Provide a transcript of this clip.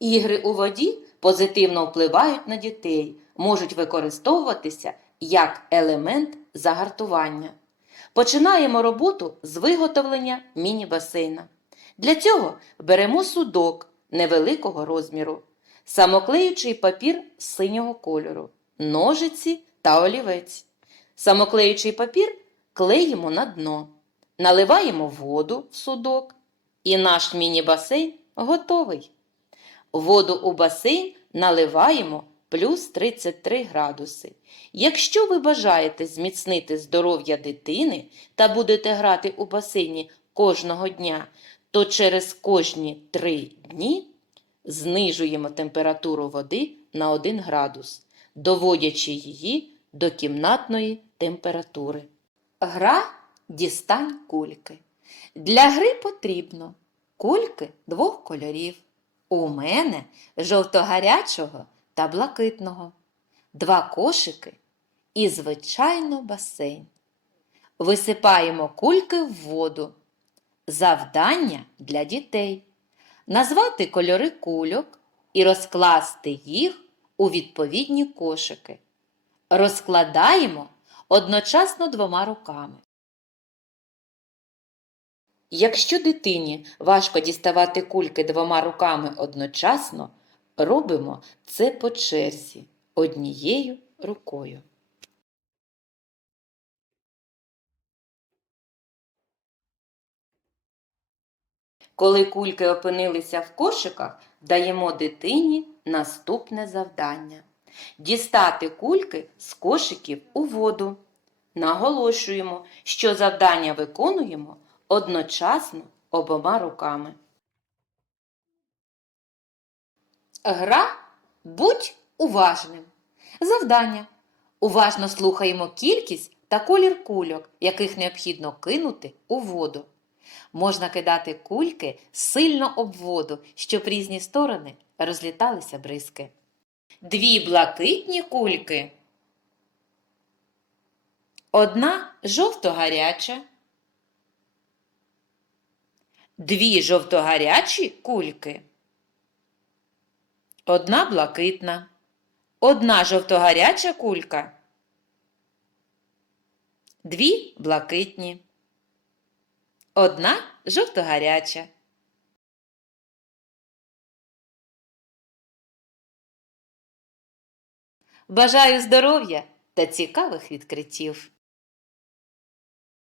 Ігри у воді позитивно впливають на дітей, можуть використовуватися як елемент загартування. Починаємо роботу з виготовлення міні-басейна. Для цього беремо судок невеликого розміру, самоклеючий папір синього кольору, ножиці та олівець. Самоклеючий папір клеїмо на дно, наливаємо воду в судок, і наш міні-басейн готовий. Воду у басейн наливаємо плюс 33 градуси. Якщо ви бажаєте зміцнити здоров'я дитини та будете грати у басейні кожного дня, то через кожні 3 дні знижуємо температуру води на 1 градус, доводячи її до кімнатної температури. Гра дістань кульки. Для гри потрібно кульки двох кольорів. У мене жовто-гарячого та блакитного, два кошики і, звичайно, басейн. Висипаємо кульки в воду. Завдання для дітей. Назвати кольори кульок і розкласти їх у відповідні кошики. Розкладаємо одночасно двома руками. Якщо дитині важко діставати кульки двома руками одночасно, робимо це по черзі однією рукою. Коли кульки опинилися в кошиках, даємо дитині наступне завдання. Дістати кульки з кошиків у воду. Наголошуємо, що завдання виконуємо одночасно обома руками. Гра будь уважним. Завдання. Уважно слухаємо кількість та колір кульок, яких необхідно кинути у воду. Можна кидати кульки сильно об воду, щоб різні сторони розліталися бризки. Дві блакитні кульки. Одна жовто-гаряча. Дві жовто-гарячі кульки. Одна блакитна. Одна жовто-гаряча кулька. Дві блакитні. Одна жовто-гаряча. Бажаю здоров'я та цікавих відкриттів!